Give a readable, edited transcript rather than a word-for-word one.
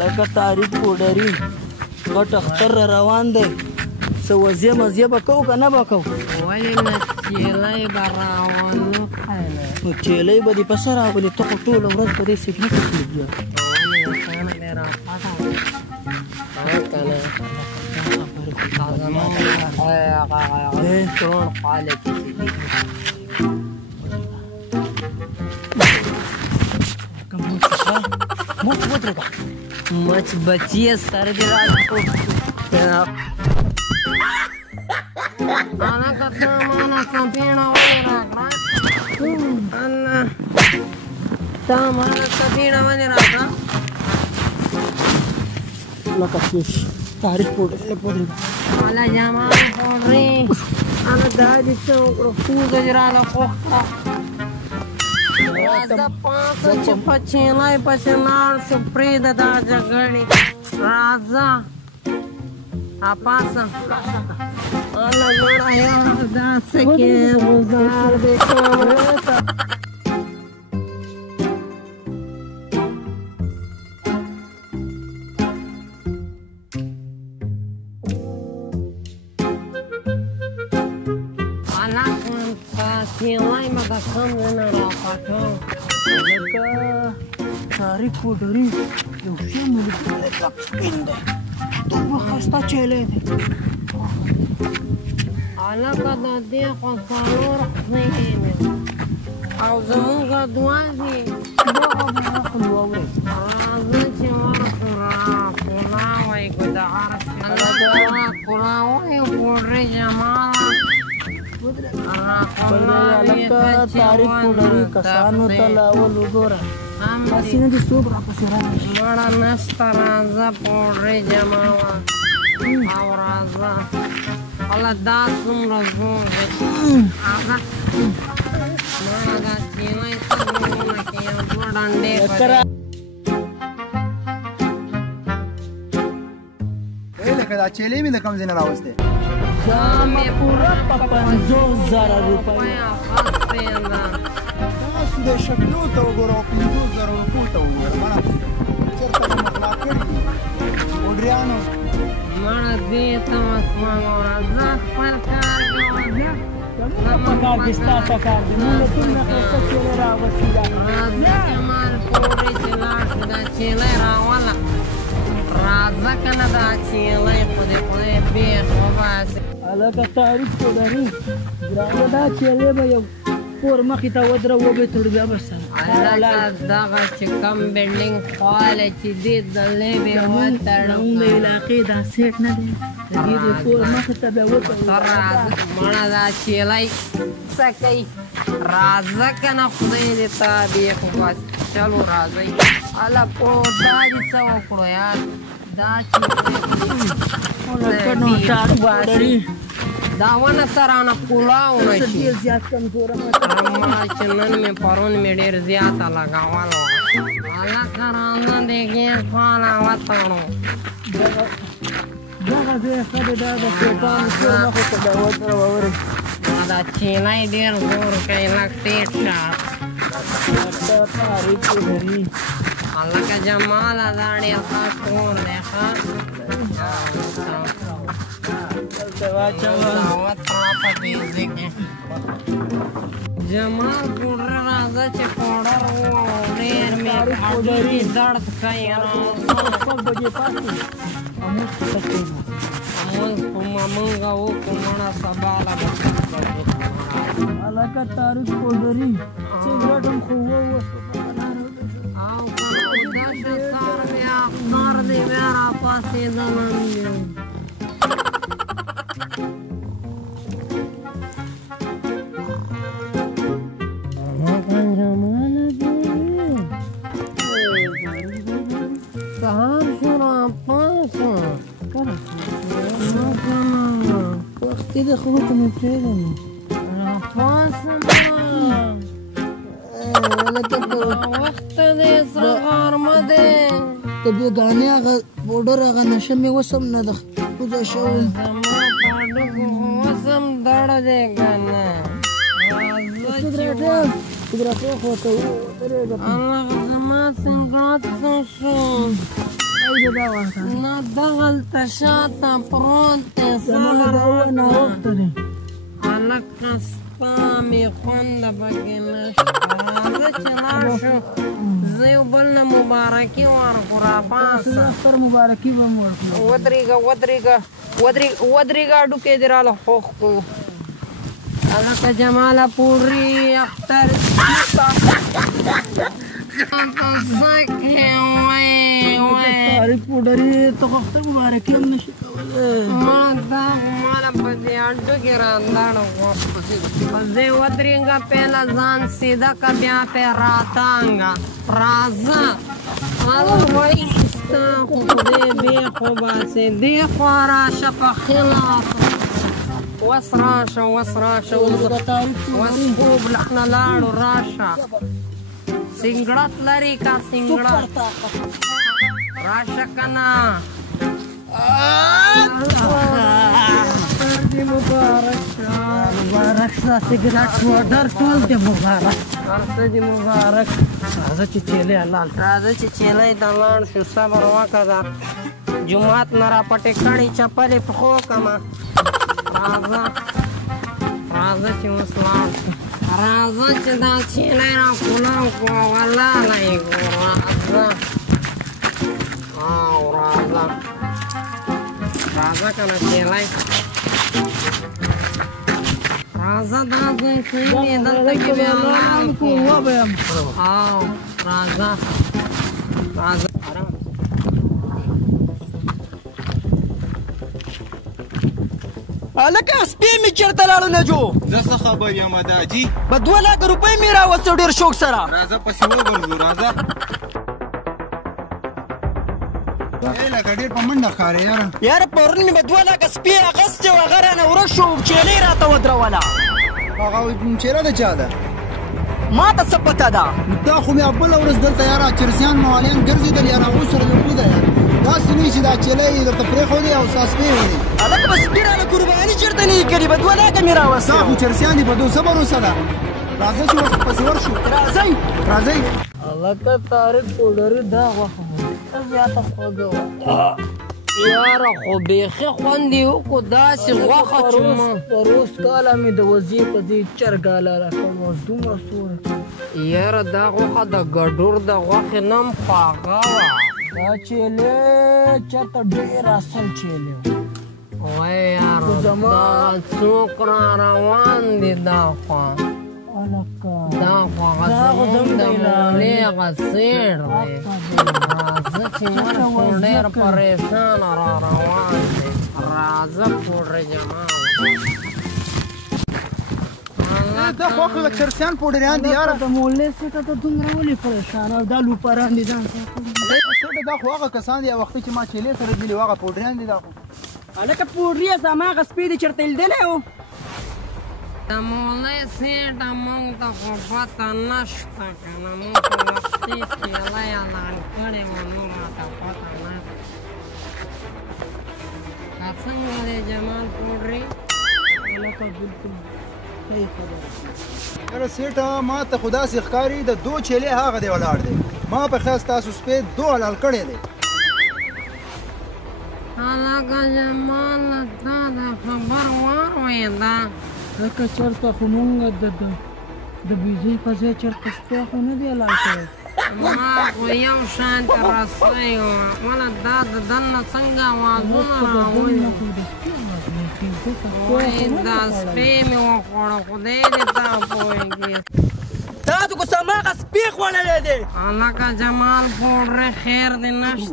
لکه تاریخ پوډري غټ اختر را روان دی څه وزې مزې به کوو که نه به کوو ولې نه چیلۍ به راولو نو چیلۍ به دې پسې راغلې ته خو ټوله ورځ په دې سګرټ کې بیا ولې نه را پټه که نه ټول خاله کې چې دي مچ ودرېږه مچ بچیه سر دې راکړو هلکه ته ماله څپېڼه ولې راکړه الله تا ماله څپېڼه ولې راکړه لکه شیش تاریخ پوډري لږ ودرېږه ماله جمال پوډري هله دا دې څه وکړو پوزه دې راله خوښ کړه راځه پاڅه چې په چینی پسې لاړ شو پرېږده دا جګړې راځه راپاڅه هله ګوره یاره دا څه کې غزار دې کامره ته چینی مه د کم ځای نه راپاټوم لکه تاریخ پوډري یو شی مې لیکلی لږ سپین دی دومره ښایسته چیلی دی هلکه د دې خو څلور خولې دي او زمونږ دوه دي راځه چې ورکړو راکولاوئ که د هر هلکه راکولاوئ پوډري جماله لکه تاریخ پوډري کسانو ته لاول وګوره داسې نه دي څوک راپسې راشي مړه نشته راځه پوډري جماوه او راځه هله دا څومره زور دی هغه مړه دا چینی څه زورونه کې یو دوه ډنډې لکه دا چیلې مې له کوم ځای نه راوستې دا مې پوره په 50,000 روپۍ اخستې ده تاسو د شکلو ته وګوره او 50,000 روپو ته وګوره مړه چېرته به مخلا کړي پوډریانو مړه دې ته وسوه زه خپل کار کوم په کار کې ستا څه کار دی موږ څومره ښایسته چیلۍ راوستي ده راځه جمال پوډري چې لاړ شو دا چیلۍ راوله راځه که نه دا چیلۍ خو دې خدای بېخ وباسي هلکه تاریخ پوډري ګرانه دا چیلۍ به یو کور مخې ته ودره وبې تړو بیا به هلکه دغه چې کم بلډینګ خواله چې دې دلې به وتړو زموږ د علاقې دا سیټ نه دی د دې د کور مخې ته بیا وتړو راځه مړه دا چیلۍ څه کوي راځه که نه خدای دې تا بېخ وباسي چلو راځئ هله دا دې څه وکړو یار دا چې دا ونه سرانه کولاو نه شي ډېر زیات کمزوره ما چې نن مې پرون مې ډېر زیاته لګول وه هلکه راځه دې ګېر خواله وتړو دغه ځای ښه دی دا د شیطان کور مخې ته به ودروه ورې دا چینی ډېر زور کوي لږ ټیټ شه تاریخ پوډري هلکه جماله دا ډېر ښه کور دی ښه وتړه په تیزي کې جمال پوډر راځه چې پوډر ووهو ډېر مې هډوکي درد کوي شپږ بجې پاڅو مونځ ته کښېنو مونځ خو مونږه وکړو مړه سبا له به هلکه تاریخ پوډري سګرټ هم خو ووسو او که اوده شه سر دې اختر دې بیا راپاڅېدلم دی سهار شو راپاڅه وختي دی خو ورته مې پرېږدم راپاڅه وخته دی سره غرمه دی د بېګانې هغه پوډر هغه نشه مې وسم نه ده کوزه شوې زما په هډوکو خو وسم دړه دی که نه سګرټ خو ته ودرېږه الله زما سنګړات څه شو دا ورته نه دغلته شاته پروت دی زما دا ناوخته دی هلکه ستا مې خونده پکې نشته راځه چې لاړ شو زه یو بل نه مبارکي ورکړو راپاسه اختر مبارکي به مو ورکړو ودرېږه هډوکې دې راله خوښ کړو هلکه جماله پوډري اختر تاریخ پوډري ته خو اختر مبارکي هم نشي کولی ماله په دې هډوکې رانداړه زه ودرېږه پهله ځان سیده که بیا پې راتانګه راځه وایي ستا خو خدای بې خو باسې دې خوا راشه په خلاف وس راشه اوس خوب لحنه لاړو راشه سنګړت لري که سنګړت راشه که نه مبارک شه سګرټ وډر ټول دې مبارک هر څه دې مبارک راځه چې چیلې حلال راځه چې چیلۍ ته لاړ شو صبر وکړه دا جومات نه راپټې کړې چپلې پښو کمه راځه چې اوس لاړ شو راځه چې دا چیلۍ را کولاو کړو ولاله یې کړو راځه که نه چیلۍ راځه دا ځای ښیلې دلته کې بیا لاړ کړو راځه هلکه سپی مې چېرته لاړو نجو زه څه خبر یم داجي په 2 لک روپۍ مې راوستو ډېر شوق سره راځه پسې وګرځو راځه لکه ډېر په منډه ښکارې یاره پرون مې په 2 لکه سپی اخیستې وه هغه رانه ورک شو چیلۍ راته ودروله هغه چیرې د چا ده ما ته څه پته ده دا خو مې بله ورځ دلته یاره چرسیان موالیان ګرځېدل یاره هغوی سره مې ولیده یاره داسې نه وي چې دا چیلۍ درته پرېښودې او ستا سپی ولې هلکه به سپي رانه قرباني چېرته نه یې کړي په 2 لکه مې راوستې دا خو چرسیان دي په دو څه بروسه ده راځه چې ورپسې ورشو راځئ هلکه طارق پوډري دا غوښه مو زیاته خوږه وه یاره خو بیخي خوند یې وکړو داسې غوښه چې پر اوس کاله مې د وزې په ځای چرګاله راکړ اوس دومره سوړه یاره دا غوښه د ګډور د غوښې نه هم خواږه وه دا چیلې چېرته ډېر اصل چیلې وای یاره دا څوک را روان دي دا خوا دا خو هغه زمونږ د مولې هغه سیړ دی راځه چې موږ خو ډېر پریشانه را روان دی راځه پوډري جمال دا خو خلک چرسیان پوډریان دي یاره د مولې سیټه ته دومره ولې پریشانه او دا لوپران دي ځان سیټه دا خو هغه کسان دي وختي چې ما چیلې سره بېلې وه هغه پوډریان دي دا خو هلکه پوډري زما هغه سپی دې چېرته لیدلی و د مولۍ سیټه موږ ته خو پته نشته که نه موږ خو وختي چیلۍ اعلان کړې وه نو راته پته نشته که څنګه دی جمال پوډري هلکه بلکل صحیح خبره یاره سیټه ما ته خو داسې ښکاري د 2 چیلې هغه دی ولاړ دی ما په خیال ستاسو سپی 2 حلال کړی دی هلکه جماله تا دا خبر واورېده لکه چېرته خو مونږ د بیزۍ په ځای چېرته سپی خو نه دی حلال کړی ما خو یو شانتې رسۍ وه وله دا د دننه څنګه اوازونه راولي وایي دا سپی مې وخوړه خدای دې تا پوهېږي تاسو خو هماغه سپی خوړلی دی هلکه جمال پوډري خیر دې نشته